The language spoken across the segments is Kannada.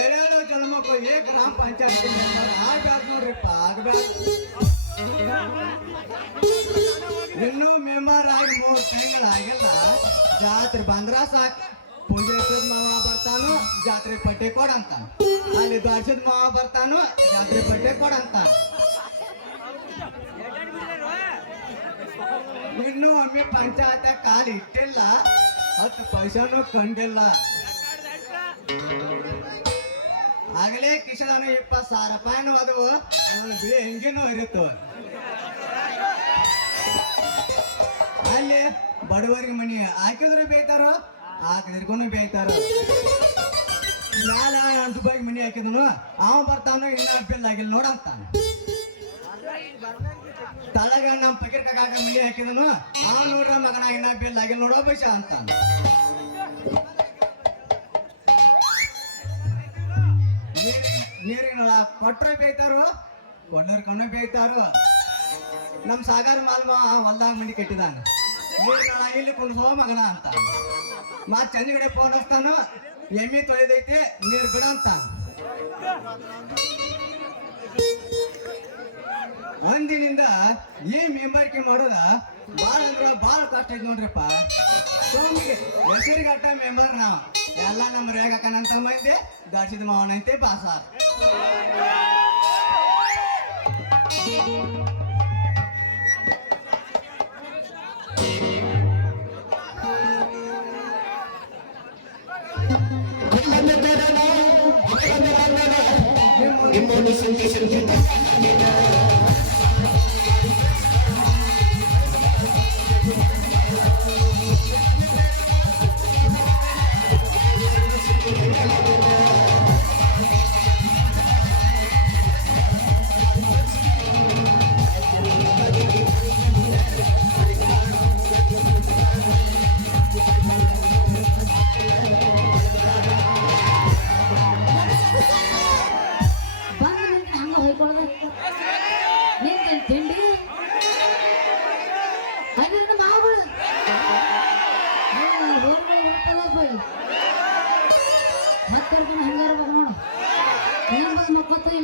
ಏಳೇಳು ಜನ್ಮಕ್ಕೂ ಗ್ರಾಮ ಪಂಚಾಯತ್ ಮೆಂಬರ್ ಆಗ್ಬೇಕು ನೋಡ್ರಿಪ್ಪ ಆಗ್ಬೇಕು. ಇನ್ನೂ ಮೆಂಬರ್ ಆಗಿ 3 ತಿಂಗಳಾಗಿಲ್ಲ. ಜಾತ್ರೆ ಬಂದ್ರ ಸಾಕು, ಪೂಜೆ ಮಾವ ಬರ್ತಾನು ಜಾತ್ರೆ ಪಟ್ಟೆ ಕೊಡಂತ, ಅಲ್ಲಿ ದರ್ಶದ ಮಾವ ಬರ್ತಾನು ಜಾತ್ರೆ ಪಟ್ಟೆ ಕೊಡಂತ. ಇನ್ನೂ ಒಮ್ಮೆ ಪಂಚಾಯತ್ ಕಾಲು ಇಟ್ಟಿಲ್ಲ, 10 ಪೈಸಾನು ಕಂಡಿಲ್ಲ. ಆಗಲೇ ಕಿಶದಾನ 20,000 ರೂಪಾಯಿನೂ ಅದು ಬಿಳಿ ಹೆಂಗೇನೋ ಇರುತ್ತು. ಅಲ್ಲಿ ಬಡವರಿಗೆ ಮನಿ ಹಾಕಿದ್ರು ಬೇಯ್ತಾರೋ, ಹಾಕಿದ್ರಿಗೂ ಬೇಯ್ತಾರೋ. ಮ್ಯಾಲ 8 ರೂಪಾಯಿಗೆ ಮನಿ ಹಾಕಿದನು, ಅವ ಬರ್ತಾನೋ ಇನ್ನ ಬಿಲ್ ಆಗಿಲ್ಲ ನೋಡಂತಾನ. ತಳಗ ನಮ್ಮ ಪಕೀರ್ ಕಾಕ ಮನಿ ಹಾಕಿದನು, ಅವ ನೋಡ್ರ ಮಗನ ಇನ್ನ ಬಿಲ್ ಆಗಿಲ್ಲ ನೋಡೋ ಬೈಸ ಅಂತಾನ. ನೀರಿನ ಕೊಟ್ರೆ ಬೇಯ್ತಾರೋ, ಕೊಂಡರ್ ಕಣ್ಣು ಬೇಯ್ತಾರೋ. ನಮ್ಮ ಸಾಗರ ಮಾಲ್ಮ ಹೊಲ್ದಾಗ ಮಂಡಿ ಕಟ್ಟಿದಾನ, ನೀರಿನ ಇಲ್ಲಿ ಕುಂಡ್ಸೋ ಮಗನ ಅಂತ. ಮತ್ ಚಂದಿಗಡೆ ಫೋನ್ ಹಚ್ತಾನು, ಎಮ್ಮಿ ತೊಳೆದೈತಿ ನೀರು ಬಿಡಂತ. ಒಂದಿನಿಂದ ಈ ಮೆಂಬರ್ಕಿ ಮಾಡೋದ ಭಾಳ ಅಂದ್ರ ಭಾಳ ಕಷ್ಟ ಐತಿ ನೋಡ್ರಿಪ್ಪ. ಹೆಸರಿಗಟ್ಟ ಮೆಂಬರ್ ನಾವು ಎಲ್ಲ ನಮ್ಮ ರೇಗಕ್ಕನಂತ ಮಂದಿ, ದಾಡ್ಸಿದ ಮಾವನಂತೆ ಬಾಸಾರ್.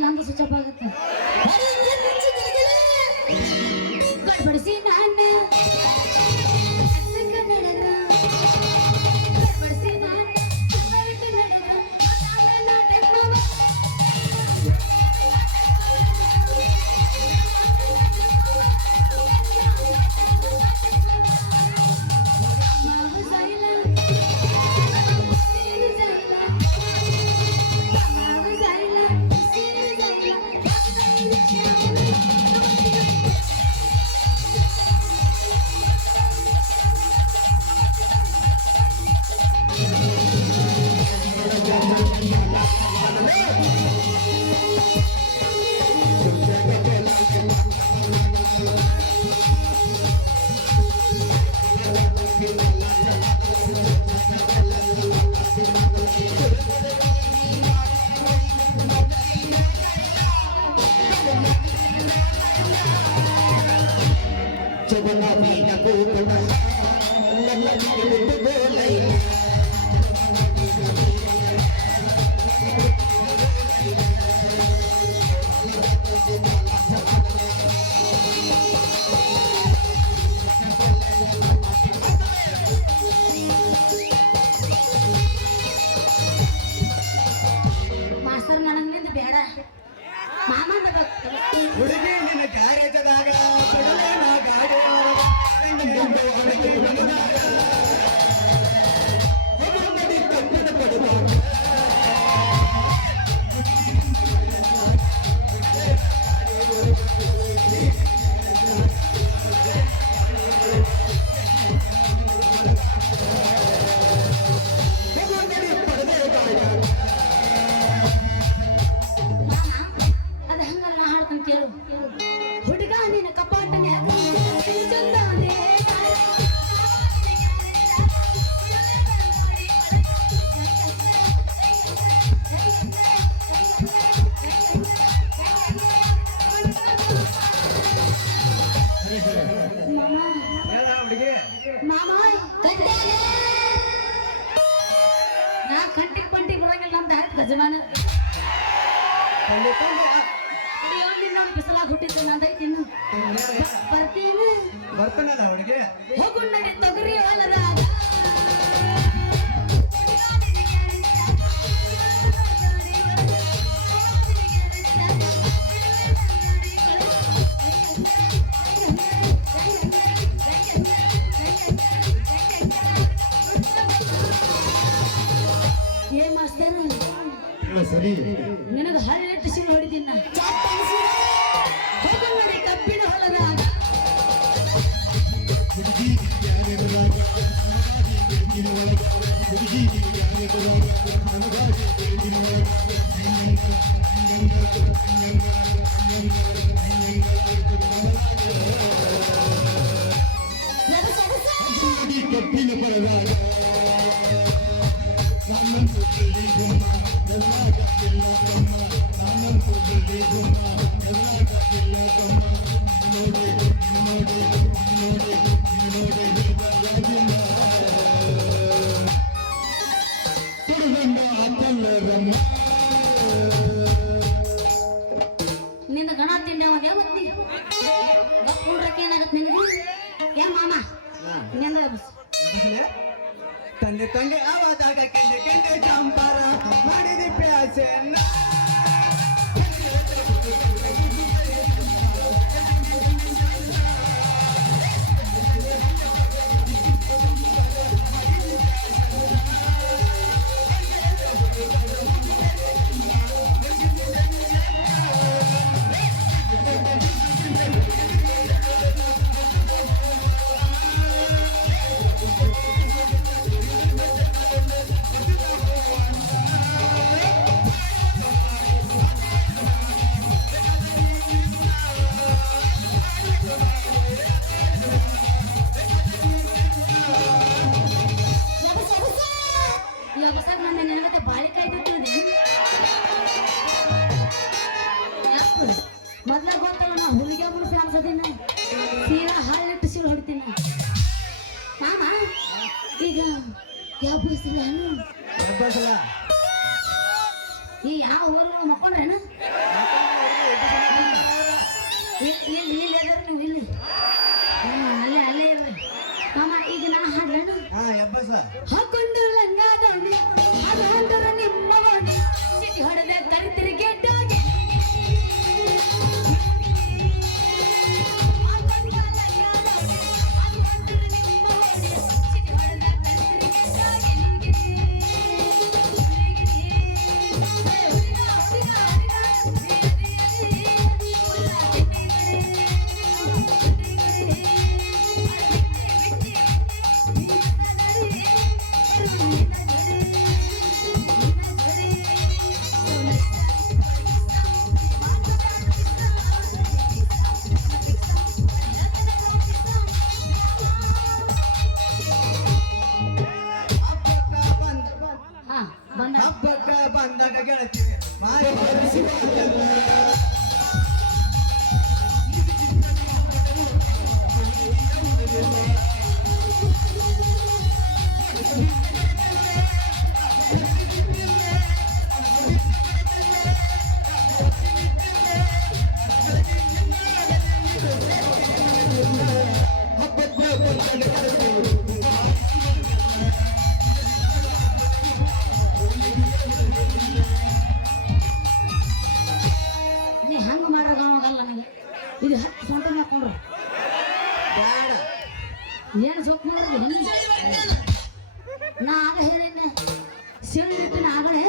ನಂದು ಸ್ವಿಚ್ ಆಗುತ್ತೆ. ಗಡ್ಬಡಿಸಿ ನಾನು ಹುಡುಗಿ ನಿನ್ನ ಗ್ಯಾರೇಜದಾಗ ಗಾಡಿ ಗಜಮಾನ ತಂದೆ ತಂದೆ ಅಯ್ಯೋ ನಿನ್ನ ಬಿಸಲಾಗ ಹುಟ್ಟಿದ್ದು ನಂದೈತಿ ಇನ್ನು ಬರ್ತೀನಿ ಬರ್ತಾನಲ್ಲ ಅವಳಿಗೆ ಹೋಗು ನಡಿ ತೊಗರಿ ಹೊಲದಾಗ ಏ ಮಾಸ್ತರ್ ಸರಿ ನಿನಗ ಹಳ್ಳಿಟ್ಟು ಸಿಲ್ ಹೊಡಿತೀನಿ ನಾ ಹೋಗು ನಡಿ ಕಬ್ಬಿನ ಹೊಲದಾಗ ಕಬ್ಬಿನ ಪರದಾಗ ನಿನ್ನ ಗಣ ತಿಂಡಿ ಅವಾಗ ಯಾವತ್ತಿ ಗಪ್ಪುಡ್ರಕ್ಕೆ ಏನಾಗತ್ತೆ ನಿನಗೆ ಯಾ ಮಾಮ ನಿಂದ ಎಬ್ಬಿಸ್ಲೆ? ತಂದೆ ತಂದೆ ಆವಾದಾಗ ಕೆಂಡೆ ಕೆಂಡೆ ಜಂಪಾರ ಮಾಡಿದಿ ಪ್ಯಾಸೆನ್ನ ಹೊಸಾಗ ನನ್ನ ನೆನಗತ್ತೆ ಬಾಳಿಕಾಯಿ ತಿಂತಿದ್ದೆ ಯಾಕೆ ಮೊದ್ಲ ಗೊತ್ತಲ್ಲ ನಾ ಹುಲಿಗೆ ಮುಳ್ಸಿ ಅನ್ಸೋದಿನ ಸೀರಾ ಹಾಲಿಟ್ಟು ಸಿಲ್ ಹೊಡಿತೀನಿ ಮಾಮ ಈಗ ಯಾವ ಬಯಸಿಲ್ಲ ಎಬ್ಬಸಲ ಈ ಯಾವ ಊರು ಮಕ್ಕೊಂಡ್ರೇನು ಇಲ್ಲಿ ಎದಾರ ನೀವು ಇಲ್ಲಿ ಅಲ್ಲೇ ಅಲ್ಲೇ ಇರ್ರಿ ಮಾಮ ಈಗ ನಾ ಹಾಡ್ಲೇನು ಹಾ ಎಬ್ಬಸ ಹಾಕೊಂಡು ಲಂಗಾದವಣಿ ಅದು ಹೊಂಟರ ನಿಮ್ಮವಣಿ ಸಿಟಿ ಹೊಡೆದ ಕರಿತಿರಿ ಗೆಡ್ಡಾಗಿ ಬಂದ ಹಬ್ಬಕ್ಕ ಬಂದಾಗ ಗೆಳತಿವಿ ಮಾಯ ಬರಿಸುವ ನೀ ಹಂಗ ಮಾಡೋದಾಗಲ್ಲ ನನಗೆ ಇದು 10 ಫೋಟೋ ಹಾಕೊಂಡ್ರು ಬೇಡ ಏನು ಸೊಪ್ಪು ಮಾಡಿದ್ರಿ ನಾ ಆಗ ಹೇಳಿನ ಸಿಳಿ ಇಟ್ಟಿನ ಆಗಲೇ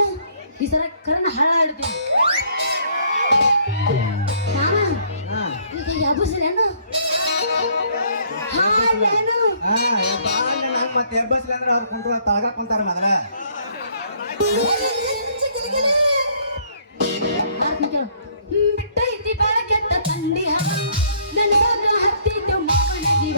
ಈ ಸರ ಕರನ ಹಳ್ಳ ಇಡ್ತೀನಿ ಮಾಮ ಹಾ ಈಗ ಯಾಬಸಿರೇನು ಹಾಲೇನು ಹಾ ಬಾಳ ಮತ್ತೆ ಎಬ್ಬಸ್ಲಿ ಅಂದ್ರೆ ಅವ್ರು ಕುಂತ ತಾಗ ಕುಂತಾರ ಮಾದ್ರ ಬಿಟ್ಟೈತಿ ಬಾಳ ಕೆಟ್ಟ ತಂಡಿ ನನ್ನ ಹತ್ತಿದ್ದು ಮಾವನ ಜೀವ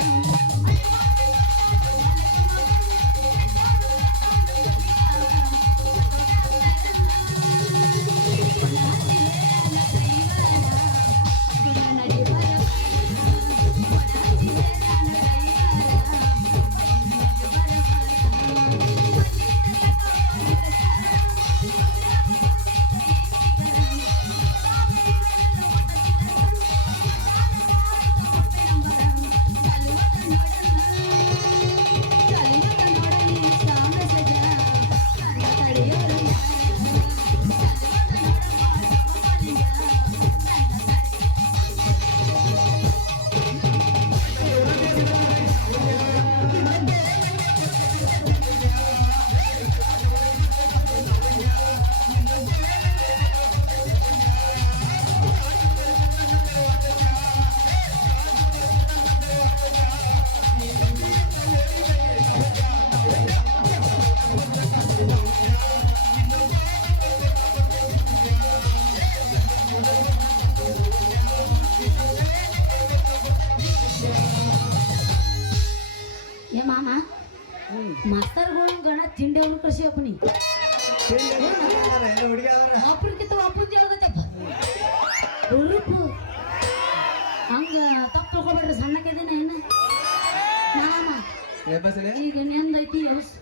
ಮಾಸ್ತರ್ಗಳು ಗಣ ತಿಂಡಿ ಅವ್ರು ಕೃಷಿ ಅಪ್ಪನಿ ಎಲ್ಲ ಹುಡುಗಿ ಅವ್ರ ಅಪ್ರಕ್ಕಿಂತ ಅಪ್ಪನ ಹೇಳ್ದೈತಪ್ಪ ಉರುಪು ಹಂಗ ತಪ್ಪು ತಿಳ್ಕೊಬೇಡ್ರಿ ಸಣ್ಣಕ್ಕಿದ್ದೇನೆ ಏನು ನಾಮ ಬಸ್ಲೆ ಈಗ ನೆಂದೈತಿ ಎಲ್ಸ್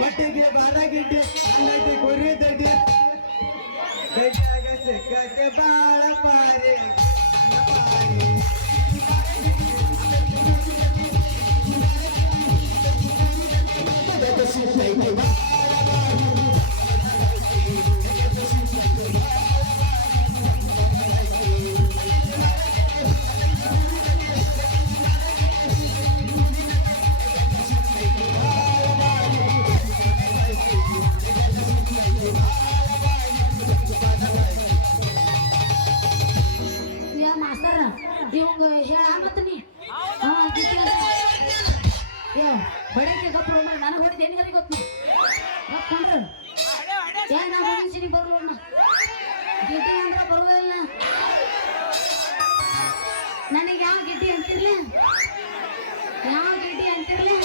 ಮಟ್ಟಿಗೆ ಬಾರಾಗಿಡ್ಡಿ ಅನ್ನೈತಿ ಕುರಿದಡ್ಡಿ ಬೆಟ್ಟಾಗ ಸಿಕ್ಕಕ್ಕೆ ಬಾಳ ಪಾರಿ ಯಾ ಮಾಸ್ತರ ಇವಂಗ ಹೇಳ ಮತ್ತ ನೀ ಬಡಕ್ಕೆ ಗಪ್ಪ ನನಗೆ ಹೊಡಿದ ಹೆಣ್ಗರಿಗೆ ಗೊತ್ತು ಗಪ್ಕೊಂಡ್ರ ಏ ನಾ ಮನುಷ್ಯನಿಗೆ ಬರೋಣ ಗಿಡ್ಡಿ ಅಂತ ಬರೋದಿಲ್ಲ ನನಗೆ ಯಾವ ಗಿಡ್ಡಿ ಅಂತಿರ್ಲಿ ಯಾವ ಗಿಡ್ಡಿ ಅಂತಿರ್ಲಿ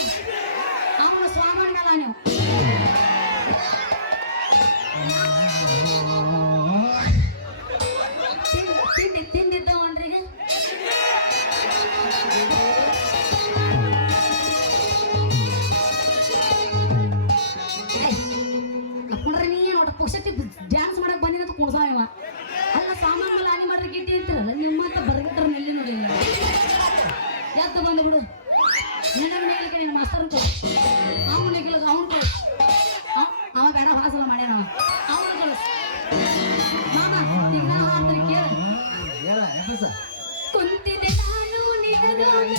ಅವನು ಸ್ವಾಮಣ್ಣಲ್ಲ ನೀವು ತಿಂದಿದ್ದವನ್ರಿಗೆ ಅಪ್ಪಣ್ರೆ ನೀ ಏನು ಒಟ್ಟು ಪುಕ್ಷಟಿ ಡ್ಯಾನ್ಸ್ ಮಾಡಕ್ ಬಂದಿನ ಕುಡ್ಸಾವ ಅಲ್ಲ ಸಾಮಾನ್ ಮೇಲೆ ಹಾನಿ ಮಾಡ್ರಿ ಗಿಟ್ಟಿ ಇರ್ತಾರಲ್ಲ ನಿಮ್ಮಂತ ಬರ್ಗಿಟ್ರ ನೆಲ್ಲಿ ನೋಡಿಲ್ಲ ಎದ್ದು ಬಂದು ಬಿಡು ನಿನ್ನ ನೇಲಿಕೆ ನಿನ್ನ ಮಾಸ್ತರ್ ಕೊಡು ಅವನು ನಿಗ್ಲಗ ಅವನು ಕೊಡು ಅವ ಬೇಡ ಹಾಸಲ ಮಾಡ್ಯಾನ ಅವನು ಕಳಿಸ್ ಮಾಮ ಈಗ ನಾ ಹಾಡ್ತಾರೆ ಕೇಳ ಹೇಳ ಎಬ್ಬಸ ಕುಂತಿದೆ ನಾನು ನಿನಗಾಗಿ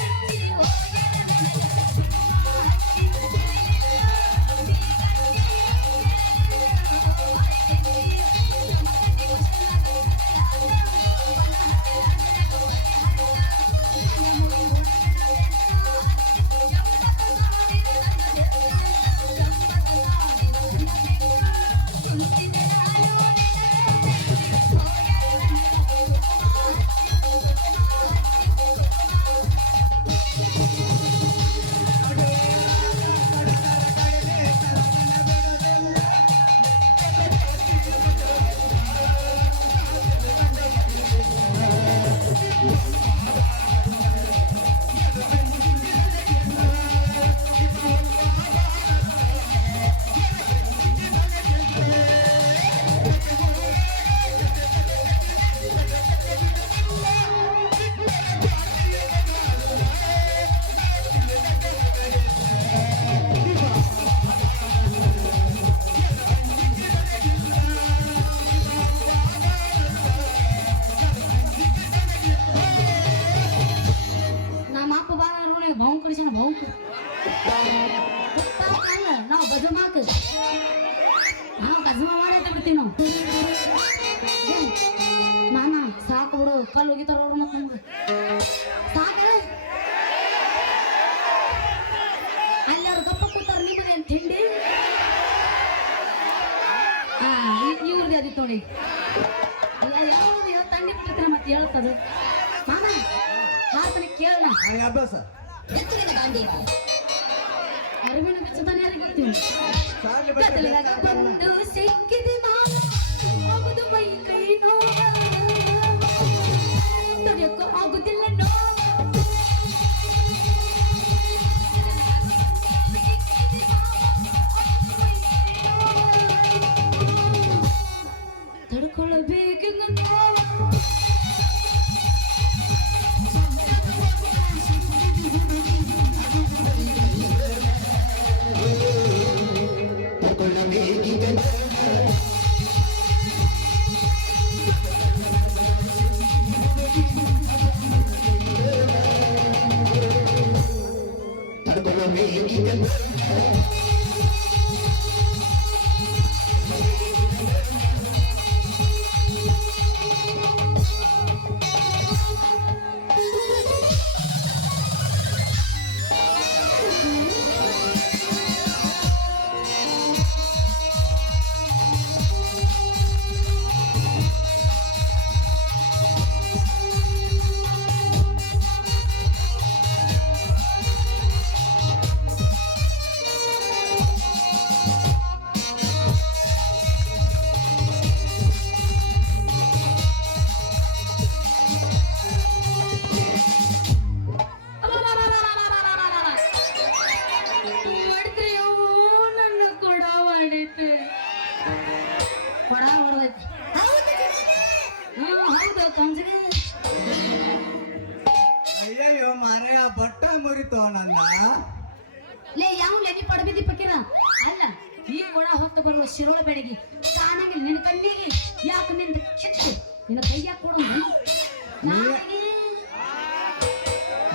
ನಾವು ಬಜಮಾಕ ನಾವು ಗಜಮ ಮಾಡೈತೆ ಬಿಡ್ತೀವಿ ನಾವು ನಾನ ಸಾಕು ಬಿಡು ಕಲ್ಲು ಹೋಗಿತಾರ ನೋಡ್ರಿ ಮತ್ತೆ ನಮ್ಗೆ ಸಾಕ ಅಲ್ಲಿ ಅವ್ರು ಗಪ್ಪ ಕೂತಾರ ನಿಮ್ಮದು ಏನು ತಿಂಡಿ ಇವ್ರದ್ದು ಅದಿತ್ತು ನೋಡಿ ಯಾವ ತಂಡಿ ಬಿಟ್ಟಿರ್ತೀರ ಮತ್ತೆ ಹೇಳ್ತದು ಮಾಮ ಹಾಸನ ಕೇಳೋಣ ಅಭ್ಯಾಸ ಅರಿವಿನ ಬಿಚ್ಚತಾನೆ ಯಾರಿಗೆ ಗೊತ್ತಿಲ್ಲ ಕತ್ತಲಾಗ ಬಂದು ಸಿಕ್ಕಿದೆ ಆಗುದು ಮೈ ಕೈ ನೋವ ತಡೆಯಕ್ಕೂ ಆಗುದಿಲ್ಲ ತಡ್ಕೊಳ್ಳಬೇಕು ಕಂಜಿಗೆ ಅಯ್ಯಯ್ಯೋ ಮಾರಯ್ಯ ಬಟ್ಟ ಮುರಿತೋ ನಂದ. ಲೇ ಯಾವ ಲೆನಿ ಪಡಬಿದ್ದಿ ಪಕ್ಕಿರ ಅಲ್ಲ ಈ ಕೊಡ ಹೊತ್ತು ಬರುವ ಶಿರೋಳ ಬೆಳಗ್ಗೆ ಕಾಣಂಗಿಲ್ಲ ನಿನ್ನ ಕಣ್ಣಿಗೆ ಯಾಕೆ ನಿಂದ ಕಿತ್ತು ನಿನ್ನ ಕೈಯಾಗ ಕೊಡು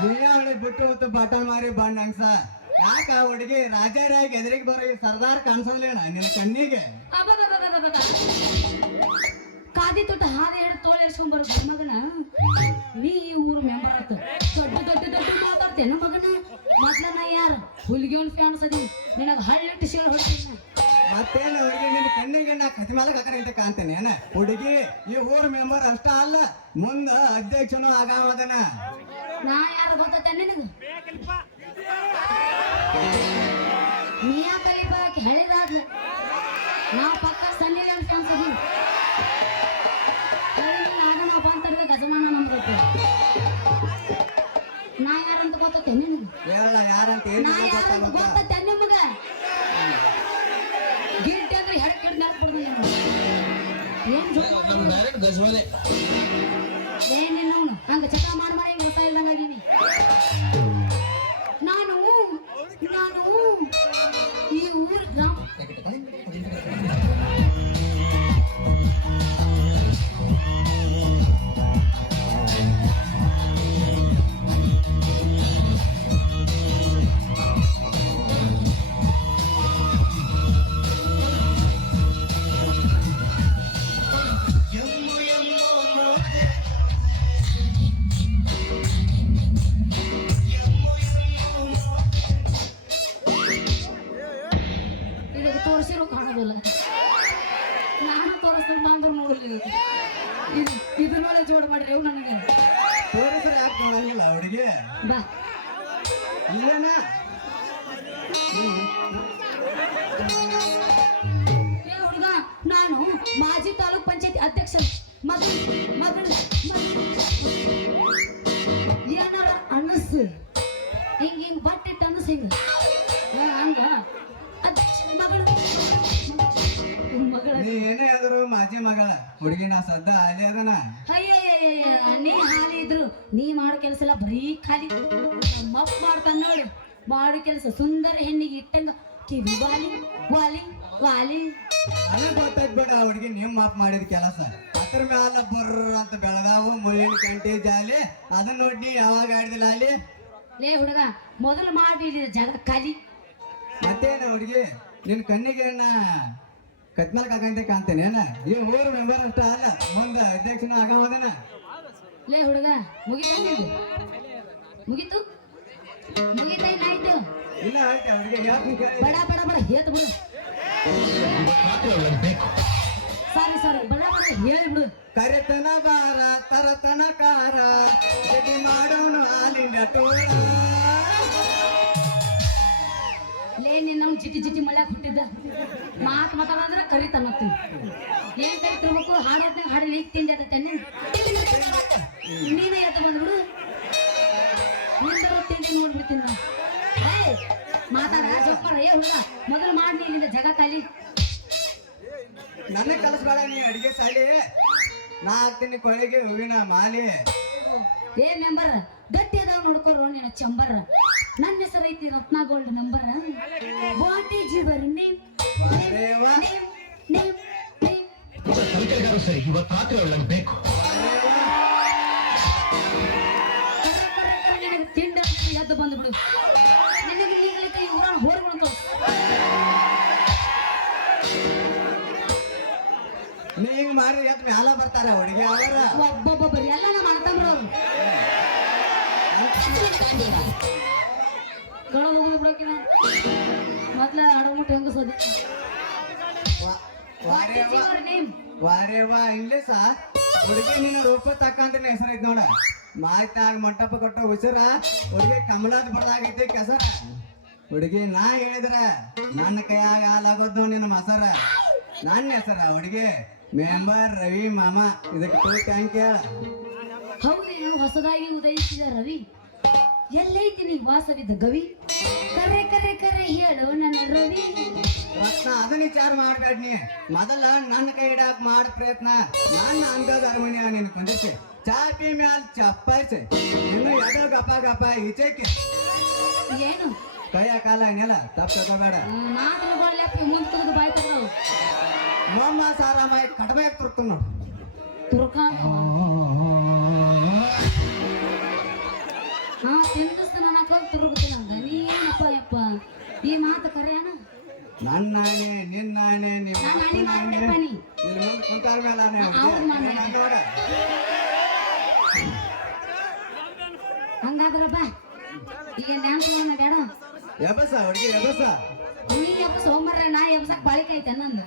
ನೀನೇ ಅವಳಿಗೆ ಬಿಟ್ಟು ಹೊತ್ತು ಬಟ್ಟ ಮಾರಿ ಬಣ್ಣ ಹಂಗ್ಸ. ಯಾಕ ಹುಡುಗಿ ರಾಜಾರಾಗಿ ಎದುರಿಗೆ ಬರೋ ಈ ಸರ್ದಾರ್ ಕಾಣಿಸಲ್ಲೇನ ನಿನ್ನ ಕಣ್ಣಿಗೆ? ಕಾದಿ ತೊಟ್ಟ ಹಾದಿ ಹಿಡಿದು ತೋಳ ಎರ್ಸ್ಕೊಂಡ್ ಬರೋ ಮಗನ ನೀ ಈ ಊರು ಮೆಂಬರ್ ಆತ ದೊಡ್ಡ ದೊಡ್ಡ ದೊಡ್ಡ ಮಾತಾಡ್ತೇನ ಮಗನ ಮೊದ್ಲ ನಾ ಯಾರ ಹುಲಿಗೆ ಒಂದು ಫ್ಯಾನ್ಸ್ ಅದಿ ನಿನಗ ಹಳ್ಳಿಟ್ಟು ಶೇರ್ ಹೊಡ್ತೀನಿ. ಮತ್ತೇನು ಹುಡುಗಿ ನಿನ್ನ ಕಣ್ಣಿಗೆ ನಾ ಕತಿ ಮೇಲೆ ಹಾಕಿ ಅಂತ ಕಾಣ್ತೇನೆ ಏನ? ಹುಡುಗಿ ಈ ಊರ್ ಮೆಂಬರ್ ಅಷ್ಟ ಅಲ್ಲ ಮುಂದ ಅಧ್ಯಕ್ಷನು ಆಗಾಮದನ. ನಾ ಯಾರು ಗೊತ್ತ ನಿನಗ? ನೀ ಯಾ ಕಲಿಪಾಕಿ ಹೇಳಿದಾಗ್ಲ ನಾ ಪಕ್ಕ ಸನ್ನಿಲಿ ಒಂದು ಫ್ಯಾನ್ಸ್ ಅದಿ ನಾಗನಪ್ಪ ಅಂತ ಗಜಮಾನ ನಮ್ಗೆ ಗೊತ್ತು. ನಾ ಯಾರಂತ ಗೊತ್ತತೆ ನಿನಗ? ಹೇಳ ಯಾರಂತ ನಾ ಯಾರಂತ ಗೊತ್ತತೆ ನಿಮಗ? ಗಿಡ್ಡೆ ಅಂದ್ರೆ ಹೆಡ್ ಕಡ್ ನೆನಪಡ್ದು ಏನೇನು ಹಂಗ ಚಟ ಮಾಡಿ ಹಿಂಗ ಗೊತ್ತಾ ಇಲ್ದಂಗಾಗಿನಿ ನಾನು ಈ ಊರ್ ಗ್ರಾಮ ಇದಕ್ಕೆ ತೋರಿಸಿರೋ ಕಾಣೋದಿಲ್ಲ. ನಾನು ತೋರಿಸ್ತೀನಿ ಬಂದ್ರು ನೋಡಲಿ ಇದ್ರ ಮೇಲೆ ಜೋಡ್ ಮಾಡ್ರಿ ಇವು ನನಗೆ ತೋರಿಸ್ರೆ ಯಾಕೆ ನೋಡಂಗಿಲ್ಲ ಹುಡುಗಿ? ಬಾ ಇಲ್ಲೇನ ಏ ಹುಡುಗ ನಾನು ಮಾಜಿ ತಾಲೂಕ್ ಪಂಚಾಯತಿ ಅಧ್ಯಕ್ಷ ಮಗಳು ಏನಾರ ಅನಸ್ ಹಿಂಗ ಬಟ್ಟಿಟ್ಟು ಅನಸ್ ಹಿಂಗ ಹಂಗ ಅಧ್ಯಕ್ಷ ಮಗಳು ಮಗಳ ನೀ ಏನೇ ಆದ್ರು ಮಾಜಿ ಮಗಳ ಹುಡುಗಿ ನಾ ಸದ್ದ ಅಲ್ಲಿ ಅದನ. ಅಯ್ಯಯ್ಯ ನೀ ಹಾಲಿ ಇದ್ರು ನೀ ಮಾಡೋ ಕೆಲಸ ಎಲ್ಲ ಬರೀ ಖಾಲಿ ಮಪ್ ಮಾಡ್ತಾನ ನೋಡು ಮಾಡೋ ಕೆಲಸ ಸುಂದರ ಹೆಣ್ಣಿಗೆ ಇಟ್ಟಂಗ ಕಿವಿ ವಾಲಿ ವಾಲಿ ವಾಲಿ ನನಗ್ ಗೊತ್ತಾಯ್ತು ಬೇಡ ಹುಡುಗಿ ನೀವು ಮಾಪ್ ಮಾಡಿದ ಕೆಲಸ. ಅದ್ರ ಮ್ಯಾಲ ಬರ್ರ ಅಂತ ಬೆಳಗಾವು ಮುಳ್ಳಿನ ಕಂಟಿ ಜಾಲಿ ಅದನ್ನ ನೋಡಿ ಯಾವಾಗ ಆಡಿದಿಲ್ಲ ಅಲ್ಲಿ. ಲೇ ಹುಡುಗ ಮೊದಲು ಮಾಡಿ ಜಗ ಖಾಲಿ ಮತ್ತೇನ ಹುಡುಗಿ ನಿನ್ ಕಣ್ಣಿಗೆ ಕತ್ಮೇಲೆ ಕಾಕಂತ ಕಾಣ್ತೇನೆ ಏನ? ಈ ಊರು ಮೆಂಬರ್ ಅಷ್ಟ ಅಲ್ಲ ಮುಂದ ಅಧ್ಯಕ್ಷನ ಆಗಮದನ. ಲೇ ಹುಡುಗ ಮುಗಿತು ಮುಗೀತು ಮುಗಿತಾಯ್ತು ಇಲ್ಲ ಆಯ್ತು ಅವ್ರಿಗೆ ಹೇಳ್ತೀನಿ ಕೇಳಿ. ಬಡ ಬಡ ಬಡ ಹೇತ್ ಬಿಡು ಸಾರಿ ಬಡ ಬಡ ಹೇಳಿ ಬಿಡು. ಕರೆತನ ಬಾರ ತರತನ ಕಾರ ಜಡಿ ಮಾಡೋನು ಹಾಲಿನ ಟೋಳ. ಲೇ ನಿನ್ನ ಜಿಟಿ ಮಳ್ಯಾಕ ಹುಟ್ಟಿದ್ದ ಮಾತಾಡಂದ್ರೆ ಕರಿತಾನತ್ತಿ ಏನ್ ಕರಿತಿರ್ಬೇಕು ಹಾಡೋದ್ನಾಗ ಹಾಡಲಿ ಈಗ ತಿಂಡಿ ಆದತ್ತೆ ನೀನೇ ಎತ್ತ ಬಂದ್ಬಿಡು ನಿಂದ ತಿಂಡಿ ನೋಡ್ಬಿಡ್ತೀನಿ ನಾ. ಮಾತಾಡ ಜೊಪ್ಪಾರ ಏ ಹುಡುಗ ಮೊದಲು ಮಾಡಿ ಇಲ್ಲಿಂದ ಜಗ ಖಾಲಿ. ನನಗೆ ಕಲಿಸ್ಬೇಡ ನೀ ಅಡಿಗೆ ಸಾಲಿ. ನಾ ಹಾಕ್ತೀನಿ ಕೊಳಿಗೆ ಹೂವಿನ ಮಾಲಿ. ಏ ಮೆಂಬರ್ ಗಟ್ಟಿ ಅದಾವ ನೋಡ್ಕೊರು ನೀನು ಚಂಬರ್. ನನ್ನ ಹೆಸರು ಐತಿ Ratna gold number. What is your name? ಅರೇವಾ ನೇಮ್ ಸಂಖ್ಯೆಗಾರು ಸರಿ ಇವತ್ತು ರಾತ್ರಿ ಅವಳನ್ನು ಬೇಕು. ನಿನಗೆ ತಿಂಡ ಎದ್ದು ಬಂದ್ಬಿಡು. ನಿನಗೆ ಈಗಲೇ ಕೈ ಊರನ್ನು ಹೋರ್ಗಳು ನೀ ಹಿಂಗ ಮಾಡಿ ಎತ್ ಮ್ಯಾಲ ಬರ್ತಾರ ಹುಡುಗಿ ಅವರ. ಒಬ್ಬೊಬ್ಬರು ಎಲ್ಲ ಮಾಡ್ತಾವ್ರ ಅವ್ರು ಕಳ ಹೋಗುದು ಬಿಡೋಕಿನ ಮೊದ್ಲ ಅಡಮುಟ್ಟು ಹೆಂಗಸೋದಿ. ನೇಮ್ ವಾರೇವಾ ಇಂಗ್ಲೀಷ ಹುಡುಗಿ ನೀನು ರೂಪ ತಕ್ಕಂತ ಹೆಸರೈತ್ ನೋಡ. ಮಾತಾಗ ಮಂಟಪ ಕೊಟ್ಟ ಉಸಿರ ಹುಡುಗಿ ಕಮಲಾದ ಬರ್ದಾಗೈತಿ ಕೆಸರ. ಹುಡುಗಿ ನಾ ಹೇಳಿದ್ರ ನನ್ನ ಕೈಯಾಗ ಹಾಲಾಗೋದು ನಿನ್ನ ಮಸರ. ನನ್ನ ಹೆಸರ ಹುಡುಗಿ ಮೆಂಬರ್ ರವಿ ಮಾಮ. ಇದಕ್ಕೆ ಟೋಕ್ ಹಂಗೆ ಕೇಳ. ಹೌದೇನು ಹೊಸದಾಗಿ ಉದಯಿಸಿದ ರವಿ ಎಲ್ಲೈತಿ ನೀ ವಾಸವಿದ್ದ ಗವಿ. ಕರೆ ಕರೆ ಕರೆ ಹೇಳು ನನ್ನ ರವಿ. ರತ್ನ ಅದನ್ನ ವಿಚಾರ ಮಾಡ್ಬೇಡ ನೀ ಮೊದಲ ನನ್ನ ಕೈ ಹಿಡಾಕ್ ಮಾಡ ಪ್ರಯತ್ನ. ನನ್ನ ಅಂಗದ ಅರಮನೆ ನಿನ್ ಕೊಂದಿಸಿ ಚಾಪಿ ಮ್ಯಾಲ ಚಪ್ಪಾಯ್ಸೆ ಇನ್ನು ಎಡೋ ಗಪ ಗಪ ಈಚೆಕ್ಕೆ ಏನು ಕೈಯ ಕಾಲ ಹಂಗೆಲ್ಲ ತಪ್ಪು ತಗೋಬೇಡ ನಾನು ಬಾಳ್ಯಾಕ ಮುಂದೆ ಕುದ್ದು ಬಾಯ್ ತಗೋ ಮೊಮ್ಮ ಸಾರಾಮಾಯಿ ಕಟ್ಬೇಕು ತುರ್ತು ನೋಡು ತುರ್ಕ ಹಾ ತಿಂದಿಸ್ತಾನ ಅನ್ನಕ ತುರುಗುತ್ತಿಲ್ಲ ಹಂಗ ನೀ ಏನಪ್ಪ ಯಪ್ಪ ಈ ಮಾತು ಕರೆಯಣ ನನ್ನಾಣೆ ನಿನ್ನಾಣೆ ನಿಮ್ಮ ನಾನು ನಾನೇ ಮಾಡ್ಬಿಡಪ್ಪ ನೀ ಇಲ್ಲಿ ಮುಂದೆ ಕುಂತಾರ ಮೇಲೆ ಅವ್ರು ಮಾಡ್ಯಾರ. ನೋಡ ಹಂಗಾದ್ರಪ್ಪ ಈಗ ಡ್ಯಾನ್ಸ್ ಮಾಡೋಣ ಬೇಡ ಎಬಸ ಹುಡುಗಿ ಎಬಸ ನೀ ಯಪ್ಪ ಸೋಮವಾರ ನಾ ಎಬ್ಸಕ್ ಬಾಳಿಕೆ ಐತೆ ನಂದು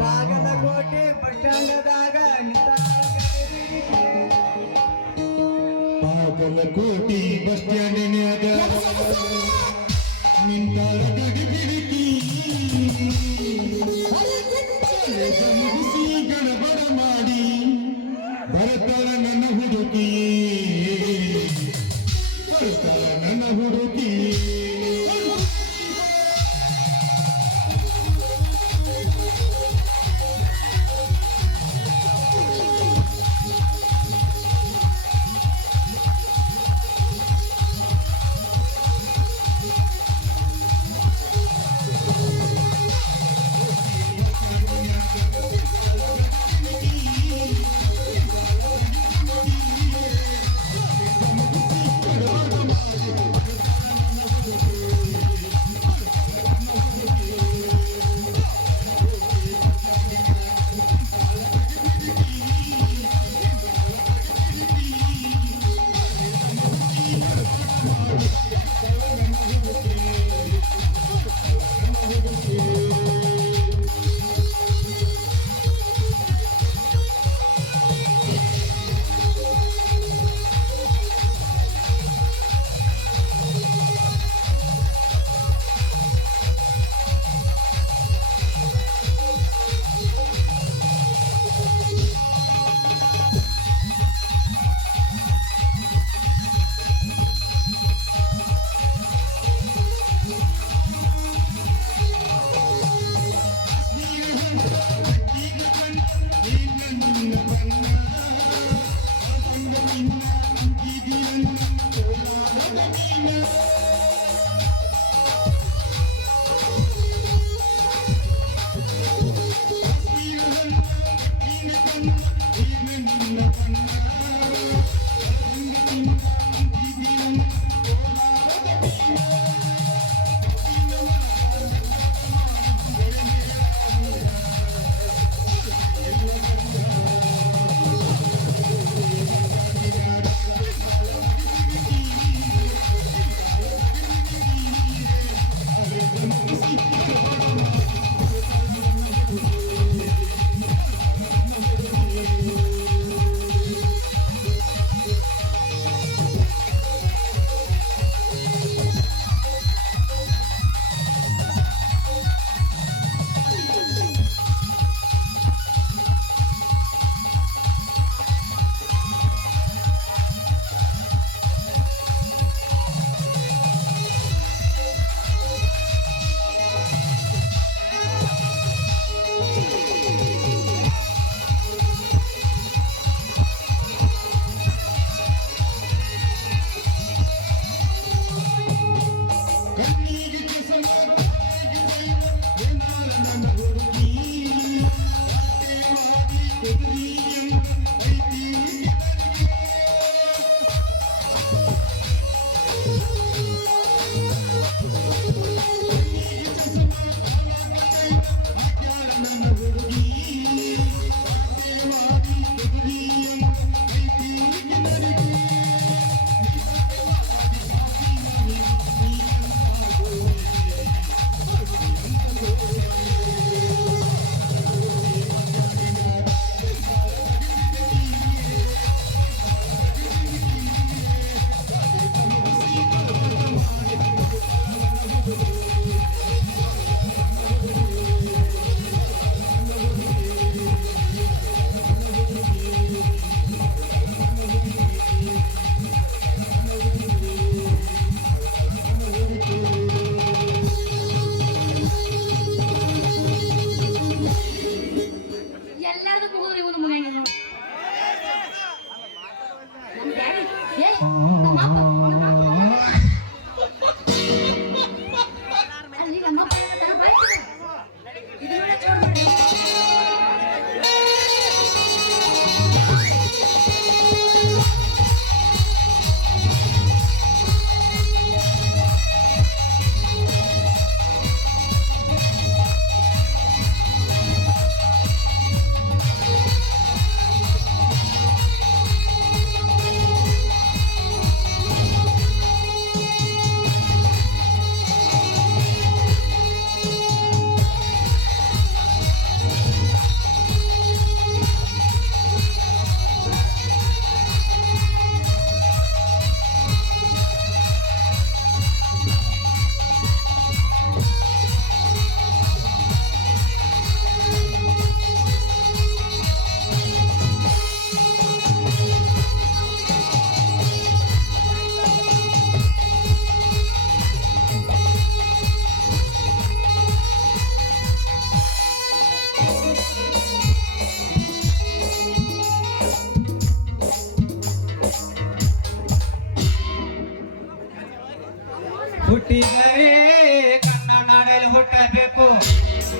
ಬಾಗಲಕೋಟೆ ಬಸ್ ಸ್ಟ್ಯಾಂಡದಾಗ ಬಾಗಲಕೋಟಿ ಬಸ್ ಸ್ಟ್ಯಾಂಡಿನ್ಯಾಗ ನಿಂತಾಳ ಗಡಿಬಿಡಿಕಿ ಗಡಬಡ ಮಾಡಿ ಬರ್ತಾಳ ನನ್ನ ಹುಡುಕಿ ಬರ್ತಾಳ ನನ್ನ ಹುಡುಕಿ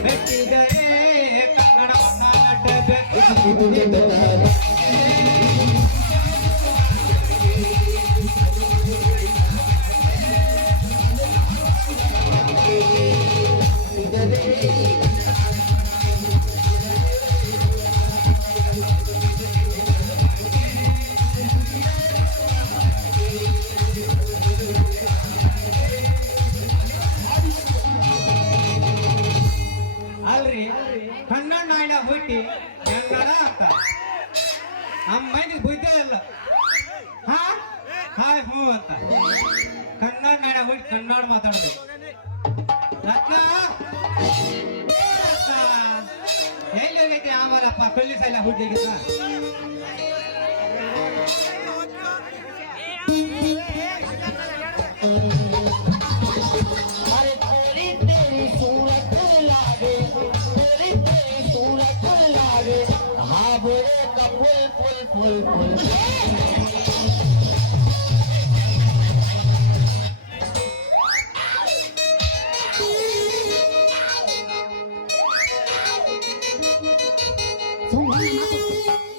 ಮೆಟ್ಟಿದರೆ ಕನ್ನಡವನ್ನ ನಟಬೇಕು. ಅಲ್ರಿ ಕನ್ನಡ ನಾಡ ಹುಟ್ಟಿ ಕನ್ನಡ ಅಂತ ನಮ್ಮ ಮೈನಿಗೆ ಬುದ್ಧಿ ಇಲ್ಲ. ಹಾ ಹಾಯ್ ಹ್ಞೂ ಅಂತ ಕನ್ನಡ ನಾಡ ಹುಟ್ಟಿ ಕನ್ನಡ ಮಾತಾಡ್ಬೇಕು. ರತ್ನ ರತ್ನ ಎಲ್ಲಿ ಹೋಗೈತಿ ಆಮೇಲಪ್ಪ ಪೊಲೀಸ್ ಎಲ್ಲ ಹುಟ್ಟಿಗಿದ್ದ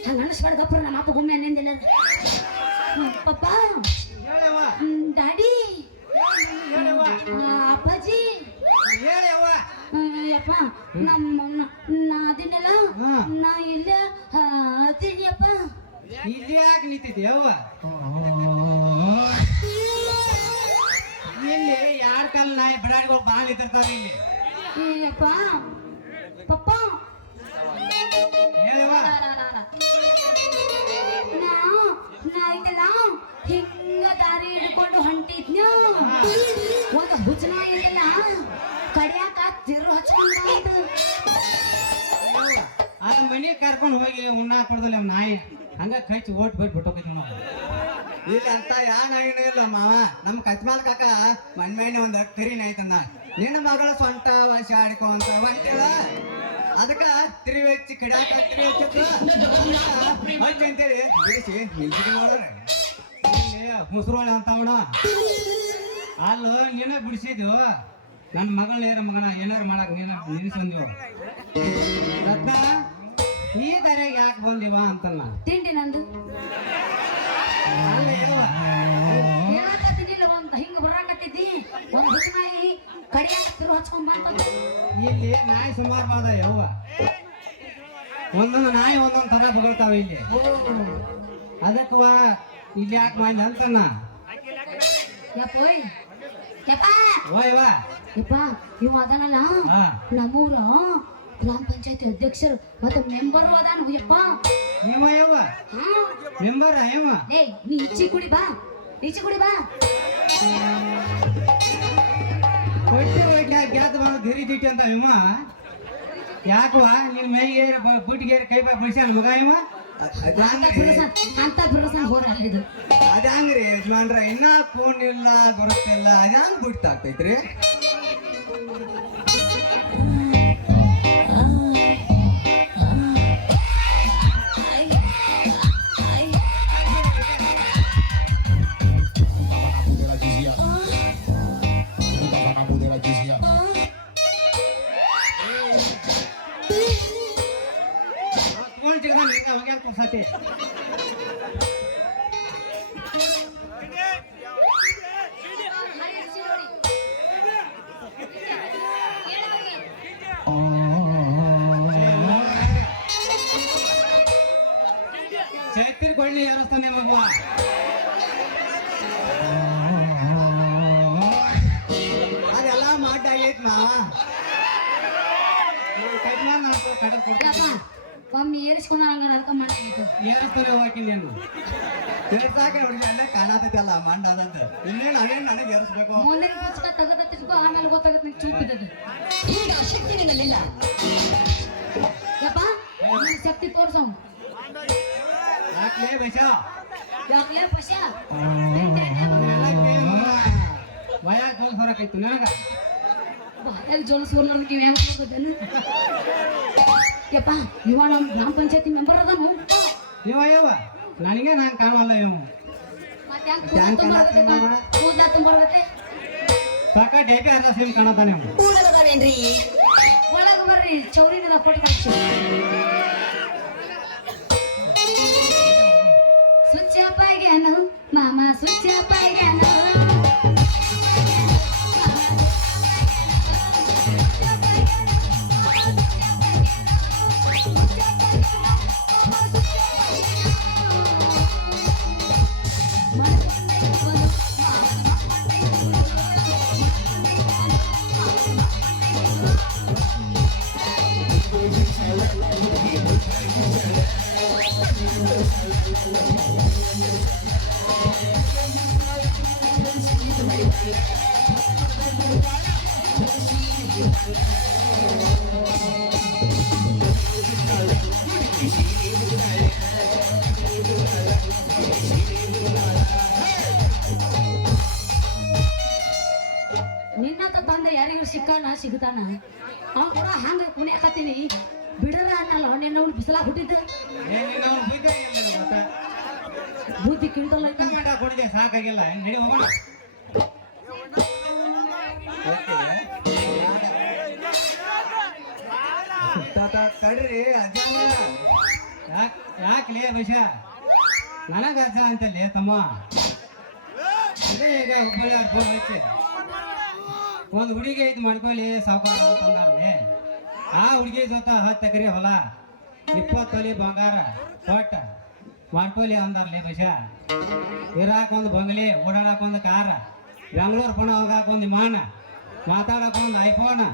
ಹಂಗ ಅನಿಸ್ಬಾರ್ದಪ್ಪ ನಮ್ಮ ಅಪ್ಪ ಗೊಮ್ಮೆ ಅನ್ನಿಂದಿಲ್ಲ ಪಪ್ಪ ಹೇಳವ್ವ ಡ್ಯಾಡಿ ಹೇಳವ್ವ ಅಪ್ಪಾಜಿ ಹೇಳವ್ವ ಯಪ್ಪ ನಾ ಅದಿನೆಲ್ಲ ನಾ ಇಲ್ಲ ಅದಿನಿಯಪ್ಪ ಇಲ್ಲಿ ಯಾಕೆ ನಿಂತಿದ್ಯವ್ವ? ಇಲ್ಲಿ ಯಾರ ಕಾಲ ನಾಯಿ ಬಡಾಡಿಗಳು ಬಾಳ ನಿಂತಿರ್ತಾರ ಇಲ್ಲಿ. ಯಪ್ಪ ಪಪ್ಪ ಹೇಳವ್ವ ನಾ ಐತಲ್ಲ ಹಿಂಗ ದಾರಿ ಹಿಡ್ಕೊಂಡು ಹೊಂಟಿದ್ನ ಒಂದು ಹುಚ್ಚನ ಇರಲಿಲ್ಲ ಕಡಿಯಾಕ ತಿರು ಹಚ್ಕೊಂಡ ಅದ ಮನೆಗೆ ಕರ್ಕೊಂಡು ಹೋಗಿ ಉಣ್ಣಾ ಕೊಡ್ದಲ್ಲ ನಾಯಿ ಹಂಗ ಕೈಚಿ ಓಟ್ ಬೈಟ್ ಬಿಟ್ಟೋಗಿದ್ವಿ ನಾವು. ಇಲ್ಲ ಅಂತ ಯಾ ನಾಯಿನೂ ಇಲ್ಲ ಮಾವ. ನಮ್ಮ ಕಚ್ಮಾಲ್ ಕಾಕ ಮನ್ಮೇನೆ ಒಂದು ತಿರಿ ನಾಯಿ ತಂದ. ನಿನ್ನ ಮಗಳ ಸ್ವಂತ ವಶ ಆಡ್ಕೊಂತ ಹೊಂಟಿಲ್ಲ ಅದಕ್ಕ ತಿರುವೆಚ್ಚಿ ಕಿಡಾಕ ತಿರುವೆಚ್ಚಿ ಅಂತೇಳಿ ಬಿಡಿಸಿ ನಿಲ್ಸಿಗೆ ನೋಡ್ರಿ ಮುಸ್ರೋಳೆ ಅಂತವಣ ಅಲ್ಲ ನೀನ ಬಿಡಿಸಿದ್ವು ನನ್ನ ಮಗಳ ಮಗನ ಏನಾರು ಮಾಡಕ್ ನಿಲ್ಲಿಸ್ಬಂದಿವ. ರತ್ನ ಈ ದಾರ್ಯಾಗ ಯಾಕೆ ಬಂದಿವ ಅಂತಲ್ಲ ತಿಂಡಿ ನಂದು ಅಲ್ಲ ಯವ್ವ, ಹೇಳಕತ್ತೀನಿಲ್ಲ ಒಂದ್ ಹಿಂಗ ಬರಾಕತ್ತಿದ್ದಿ ಒಂದ್ ಹುಚ್ಚನಾಯಿ ಕಡಿಯಾಕ ತಿರು ಹಚ್ಕೊಂಡ್ ಬಂತ ಇಲ್ಲಿ ನಾಯಿ ಸುಮಾರು ಬಾದ ಯವ್ವ. ಒಂದೊಂದು ನಾಯಿ ಒಂದೊಂದು ತರ ಬಗಳ್ತಾವ ಇಲ್ಲಿ. ಅದಕ್ಕವ ಇಲ್ಲಿ ಯಾಕೆ ಮಾಡಿ ಅಂತನ್ನ ಯಪ್ಪೋಯ್ ಯಪ್ಪ ಓಯವ್ವ ಯಪ್ಪ ಇವ ಅದನಲ್ಲ ಹಾ ನಮ್ಮೂರ ಗ್ರಾಮ ಪಂಚಾಯತಿ ಅಧ್ಯಕ್ಷರು ಮತ್ತೆ ಮೆಂಬರ್ ಅದಾನ ಯಪ್ಪ ನೀವ ಯವ್ವ ಮೆಂಬರ್ ಯವ್ವ. ಏಯ್ ನೀ ಈಚೆ ಕುಡಿ ಬಾ ಈಚೆ ಕುಡಿ ಬಾ ಕೊಟ್ಟಿ ಹೋಗಿ ಗ್ಯಾತ್ ಬಂದು ಗಿರಿ ದಿಟ್ಟಿ ಅಂತ ಇವ ಯಾಕವ ನಿನ್ ಮೈಗೆ ಬುಟ್ಟಿಗೇರಿ ಕೈ ಬಾಯಿ ಬಿಡಿಸ್ಯಾನ ಮಗ ಇವ. ಅಂತ ಬಿರ್ಸನ್ ಹೋದ್ರ ಅಲ್ಲಿದು ಅದಂಗ್ರಿ ಯಜಮಾನ್ರ ಇನ್ನ ಫೋನ್ ಇಲ್ಲ ಬರುತ್ತಿಲ್ಲ ಅದಂಗ್ ಬಿಡ್ತಾಗ್ತೈತ್ರಿ. ಫೋನ್ ಸಿಗದ ನಿಂಗ ಹೋಗ್ಯಾಕ ಪುರ್ಸತಿ. ಚೈತ್ರಿ ಕೊಳ್ಳಿ ಏರಿಸ್ತಾನೆ ಮಗುವ. ಅದೆಲ್ಲ ಮಾಟ ಆಗೈತ್ ಮಾವ. ಒಮ್ಮೆ ಏರಿಸ್ಕೊಂಡ ಹಂಗ ಅದಕ್ಕ ಮಾಡಿತ್ತು ಏರಿಸ್ತಾನೆ ಹೋಗಿ ನೀನು ಏರ್ಸಾಕ ಎಲ್ಲ ಕಾಣತೈತಲ್ಲ ಮಂಡ ಅದಂತ ಇನ್ನೇನು ಅವೇನು ನನಗೆ ಏರಿಸ್ಬೇಕು. ಮುಂದಿನ ಪುಸ್ತಕ ತೆಗೆದಿಟ್ಕೋ ಆಮೇಲೆ ಗೊತ್ತಾಗತ್ತೆ ನಿಂಗೆ ಚೂಪಿದ್ದದು ಈಗ ಶಕ್ತಿ ನಿನ್ನಲ್ಲಿಲ್ಲ. ಯಪ್ಪ ನಿನ್ ಶಕ್ತಿ ತೋರ್ಸವ್ ಯಾಕೆ ಬೈಸ ಯಾಕೆ ಪಶ ವಯ ಜೋಲ್ ಹೊರಕೈತು ನನಗ ಬಾಯಲ್ಲಿ ಜೋಳಿಸ್ಕೊಲ್ಲ ನೀವು ಹೆಂಗ್ ಹೋಗೋದೇನು ಯಪ್ಪ ಇವ ನಮ್ಮ ಗ್ರಾಮ ಪಂಚಾಯತಿ ಮೆಂಬರ್ ಅದನು ಇವ ಯವ್ವ ನನಗೆ ನಾನು ಕಾಣಲ್ಲ ಇವು ಮತ್ತೆ ಕೂದಲ ತುಂಬರ್ಗತ್ತೆ ಸಾಕ ಡೇಕೆ ಅರ್ಧ ಸಿಮ್ ಕಾಣತಾನೆ ಅವ. ಕೂಡಲದವೇನ್ರಿ ಒಳಗೆ ಬರ್ರಿ ಚೌರಿನ ಕೊಟ್ಟು ಕಳ್ಸಿ ಸ್ವಚ್ಛ ಪಾಯ್ಗ್ಯಾನ ಮಾಮ ಸ್ವಚ್ಛ ಪಾಯ್ಗ್ಯಾನ ನಿನ್ನಂತ ತಂದೆ ಯಾರಿಗೂ ಸಿಕ್ಕಾನ ಸಿಗ್ತಾನ ಅವ್ನು ಕೂಡ ಹಂಗ ಕುಣಿಯಾಕತ್ತೀನಿ ಬಿಡರ ಅನ್ನಲ್ಲ ನಿನ್ನ ಅವ್ನು ಬಿಸಿಲಾಗ ಹುಟ್ಟಿದ್ದು ಬುದ್ಧಿ ಕಿಂಟಲ್ ಐತೆ ಕೊಡಿದೆ ಸಾಕಾಗಿಲ್ಲ ನಡಿ ಹೋಗೋಣ ತಡ್ರಿ ಅಜ್ಜಾನ ಯಾಕ್ಲೇ ಬೈಶ ನನಗ ಅಜ್ಜ ಅಂತಲ್ಲಿ ತಮ್ಮ ಇದೇ ಈಗ ಹುಬ್ಬಳ್ಳಿ ಅವ್ರ ಫೋನ್ ಹಚ್ಚಿ ಒಂದು ಹುಡುಗಿ ಐದು ಮಾಡ್ಕೊಳ್ಳಿ ಸಾವುಕಾರ ಅಂತಂದಾರ್ಲಿ ಆ ಹುಡುಗಿ ಜೊತೆ 10 ಎಕರೆ ಹೊಲ 20 ತೊಲಿ ಬಂಗಾರ ಕೊಟ್ಟ ಮಾಡ್ಕೊಳ್ಳಿ ಅಂದಾರ್ಲಿ ಬೈಶ ಇರಾಕ ಒಂದು ಬಂಗ್ಲಿ ಓಡಾಡಕ ಒಂದು ಕಾರ ಬೆಂಗಳೂರು ಪುಣ ಹೋಗಾಕ ಒಂದು ವಿಮಾನ ಮಾತಾಡಕ ಒಂದು ಐಫೋನ್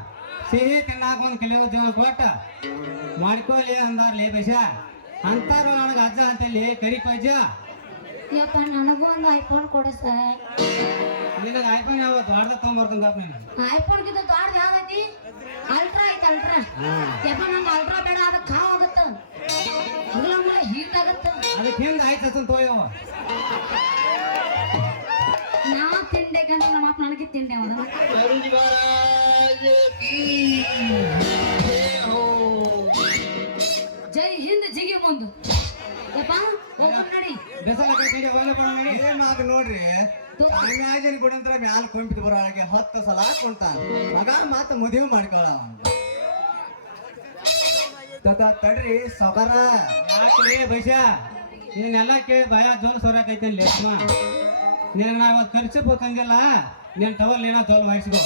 ಸಿಹಿ ತಿನ್ನಾಕ ಒಂದು ಕೆಲವು ಜೀವನ ಕೊಟ್ಟ ಮಾಡ್ಕೊಳ್ಳಿ ಅಂದಾರ್ಲಿ ಬೈಶ ಅಂತಾರು ನನಗೆ ಅಜ್ಜ ಅಂತಲ್ಲಿ ಕರಿಪಜ್ಜ ಯಪ್ಪ ನನಗೂ ಒಂದು ಐಫೋನ್ ಕೊಡು ಸರ್ ನಿನಗೆ ಐಫೋನ್ ಯಾವತ್ತು ದೊಡ್ಡದ ತೊಗೊಂಬರ್ತಂಗಪ್ಪ ನೀನು ಐಫೋನ್ ಗಿಂತ ದೊಡ್ಡದು ಯಾವ್ದೈತಿ ಅಲ್ಟ್ರಾ ಐತಿ ಅಲ್ಟ್ರಾ ಯಪ್ಪ ನಂಗೆ ಅಲ್ಟ್ರಾ ಬೇಡ ಅದಕ್ಕೆ ಕಾವು ಆಗುತ್ತೆ ಹಗಲ ಮೇಲೆ ಹೀಟ್ ಆಗುತ್ತೆ ಅದಕ್ಕೆ ಹಿಂದೆ ಆಯ್ತು ತೋಯವ ನಾ ತಿಂಡೆ ಕಂದ್ರೆ ನಮ್ಮ ಅಪ್ಪ ನನಗೆ ತಿಂಡೆ ಅವನು ಜೈ ಹಿಂದ್ ಜಿಗಿ ಮುಂದು ಯಪ್ಪ ಹೋಗೋಣ ನಡಿ ಏನಾಗ ನೋಡ್ರಿ ಆಮ್ಯಾಜಿನ ಗುಡಂತ್ರ ಮ್ಯಾಲ ಕೊಂಬಿಟ್ಟು ಬರೋ ಹಾಗೆ 10 ಸಲ ಹಾಕೊಂತಾನ ಮಗ ಮಾತ ಮದುವೆ ಮಾಡ್ಕೊಳ ತಡ್ರಿ ಸಬರ ಯಾಕೆ ಬೈಸ ನೀನೆಲ್ಲ ಕೇಳಿ ಭಯ ಜೋಲ್ ಸೋರಾಕೈತಿ ಲೇಸ್ಮ ನಿನಗೆ ನಾವು ಖರ್ಚು ಹೋಗಂಗಿಲ್ಲ ನೀನು ಟವಲ್ ಏನೋ ಜೋಲ್ ಮಾಡಿಸ್ಕೋ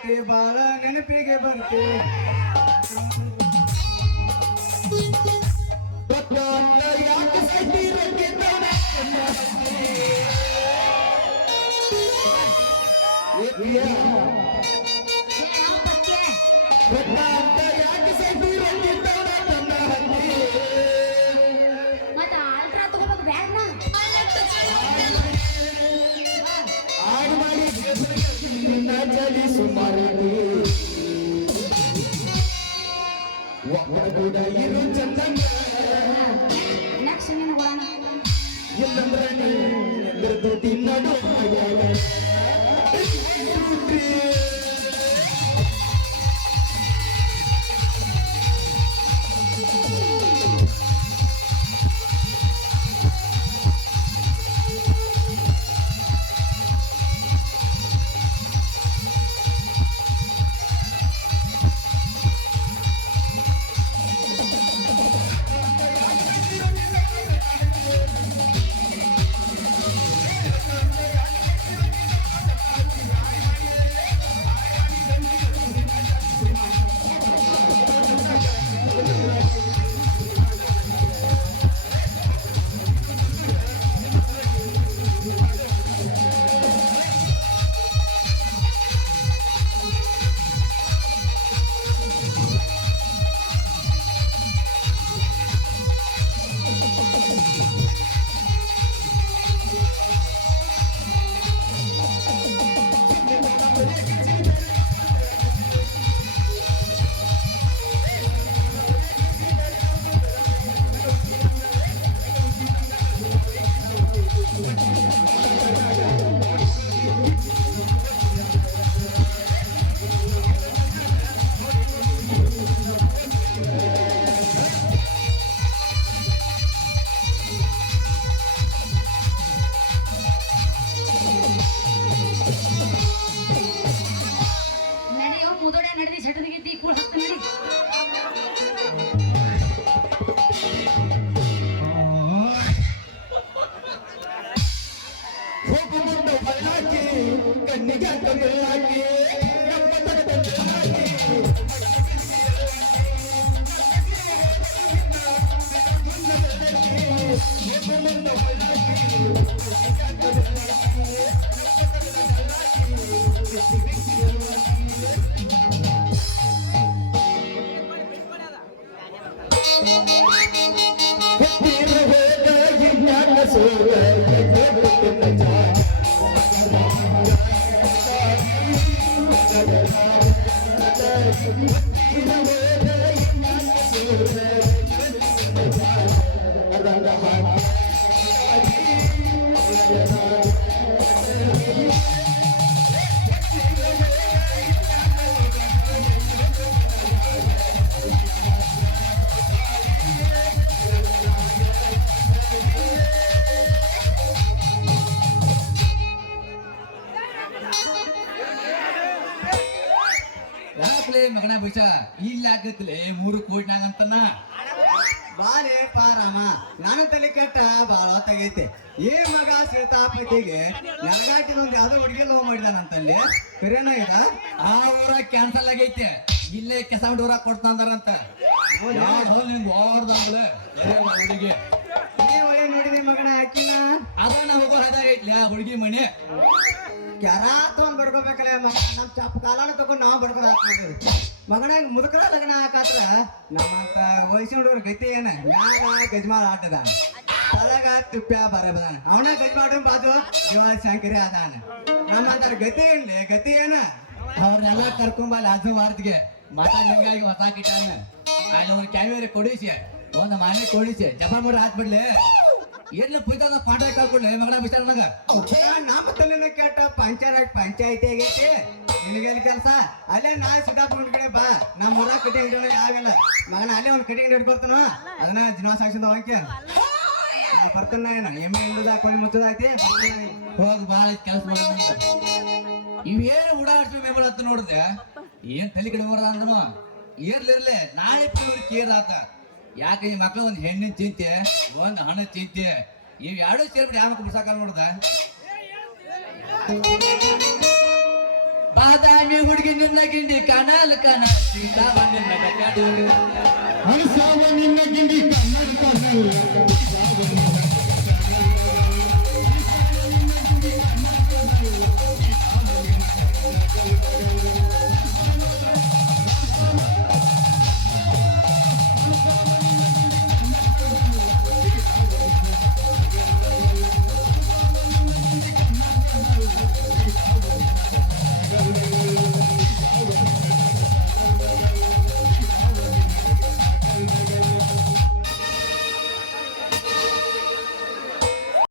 ಗೆಳತಿ ಬಾಳ ನೆನಪಿಗೆ ಬರ್ತಿ ಯಾಕೆ ಮತ್ತ ಆಲ್ಟ್ರಾ ತಗೋಬೇಕು ಬ್ಯಾಡ್ನ ಆಡು ಮಾಡಿ ಸುಮಾರು ಕೂಡ ಇರು ಚಂದಂಗ ನೆಕ್ಸ್ಟ್ ನೀನು ಕೊಡೋಣ ಇಲ್ಲಂದ್ರ ನೀನು ತಿನ್ನೋದು ನಡೆಯೋ ಮುದೋಡೆ ನಡೆದಿ ಸೆಟದಿಗಿದ್ದಿ ಕೂಡ ಹತ್ತು ನಡಿ ಹೋಗು ಮುಂದೆ ಬಳ್ಳಾಕಿ ಕಣ್ಣಿಗೆ ಬೆಳ್ಳಾಕಿ ಯಾಕಲೇ ಮಗನ ಬೈಸ ಇಲ್ಲ ಆಗತ್ತಲೇ 3 ಕೋಟಿನಾಗ ಅಂತನ ಬಾರೇ ಪಾರಾಮ ನಾನು ತಲೆ ಕೆಟ್ಟ ಬಾಳ ಹೊತ್ತಾಗೈತೆ ಏ ಮಗ ಸೀತಾಪತಿಗೆ ನನಗಾಟಿನ ಒಂದ್ ಯಾವ್ದೋ ಹುಡುಗಿ ಲವ್ ಮಾಡಿದಾನಂತಲ್ಲಿ ಕರೇನ ಇದ ಆ ಊರ ಕ್ಯಾನ್ಸಲ್ ಆಗೈತೆ ಇಲ್ಲೇ ಕೆಸಮಟ್ ಊರಾಗ ಕೊಡ್ತಾಂದಾರಂತ ನಿಮ್ಗೆ ವಾರದಾಗಲೇ ಹುಡುಗಿ ನೀ ಒಳ್ಳೆ ನೋಡಿದಿ ಮಗನ ಹಾಕಿನ ಅದನ್ನ ಹೋಗೋ ಹದಾಗೈತ್ಲಿ ಆ ಹುಡುಗಿ ಮನೆ ಕ್ಯಾರ ತಗೊಂಡ್ ಬಡ್ಕೋಬೇಕಲ್ಲ ಮಗ ನಮ್ ಚಪ್ಪ ಕಾಲಾನ ತಗೊಂಡ್ ನಾವ್ ಬಡ್ಕೋದ್ ಹಾಕ್ಬೋದು ಮಗನ ಮುದುಕರ ಲಗ್ನ ಹಾಕಾತ್ರ ನಮ್ಮಂತ ವಯಸ್ಸಿನ ಹುಡುಗರ ಗತಿ ಏನ ಮ್ಯಾಗ ಗಜ್ಮಾಲ್ ಆಟದ ತಳಗ ತುಪ್ಪ್ಯ ಬರಬದಾನ ಅವನ ಗಜ್ಮಾಡ ಬಾಜು ಜೀವ ಶಂಕರಿ ಅದಾನ ನಮ್ಮಂತಾರ ಗತಿ ಏನ್ಲಿ ಗತಿ ಏನ ಅವ್ರನ್ನೆಲ್ಲ ಕರ್ಕೊಂಬಲ್ಲಿ ಆಜು ವಾರದಿಗೆ ಮಠ ಲಿಂಗಾಗಿ ಹೊಸ ಕಿಟ್ಟಾನ ಅಲ್ಲಿ ಒಂದು ಕ್ಯಾಮೇರೆ ಕೊಡಿಸಿ ಒಂದು ಮನೆ ಕೊಡಿಸಿ ಜಪ ಮಾಡಿ ಹಾಕ್ಬಿಡ್ಲಿ ಎಲ್ಲ ಪುಯ್ತದ ಪಾಠ ಕಳ್ಕೊಳ್ಳಿ ಮಗನ ಬಿಸ್ತಾರ ನನಗ ನಮ್ಮ ತಲೆನ ಕೆಟ್ಟ ಪಂಚಾಯತಿ ಆಗೈತಿ ನಿನಗೇನು ಕೆಲಸ ಅಲ್ಲೇ ನಾ ಸಿದ್ದಾಪುರ ಕಡೆ ಬಾ ನಮ್ಮ ಊರಾಗ ಕಟ್ಟಿ ಹಿಡಿಯೋಣ ಯಾವಿಲ್ಲ ಮಗನ ಅಲ್ಲೇ ಒಂದು ಕಟ್ಟಿ ಹಿಡ್ಕೊಡ್ತಾನ ಅದನ್ನ ಜಿನಾ ಸಾಕ್ಷಿದ ಹೋಗಿ ಬರ್ತಾನ ಏನು ಎಮ್ಮೆ ಹಿಂದದ ಕೊನೆ ಮುಚ್ಚದಾಯ್ತಿ ಹೋಗಿ ಭಾಳ ಕೆಲಸ ಮಾಡೋಣ ಇವೇನು ಓಡಾಡ್ತೀವಿ ಮೇಬಲ್ ಅಂತ ನೋಡಿದೆ ಏನ್ ತಲೆ ಕಡೆ ಬರದ ಅಂದನು ಏರ್ಲಿರ್ಲಿ ನಾಳೆ ಅವ್ರಿಗೆ ಕೇರ್ ಆತ ಯಾಕೆ ಈ ಮಕ್ಳು ಒಂದು ಹೆಣ್ಣಿನ ಚಿಂತೆ ಒಂದು ಹಣ ಚಿಂತೆ ಇವ್ ಎರಡು ಸೇರ್ಬಿಟ್ಟು ಯಾವ ಮಕ್ಳು ಬಿಸಾಕ ನೋಡ್ದ ಬಾದಾಮಿ ಹುಡುಗಿ ನಿನ್ನ ಗಿಂಡಿ ಕನಲ್ ಕನ ಸಿಗ್ತಾವ ನಿನ್ನ ಕಟ್ಟಡು ಅಳಸಾವ ನಿನ್ನ ಗಿಂಡಿ ಕನ್ನಡ ಕನ್ನಡ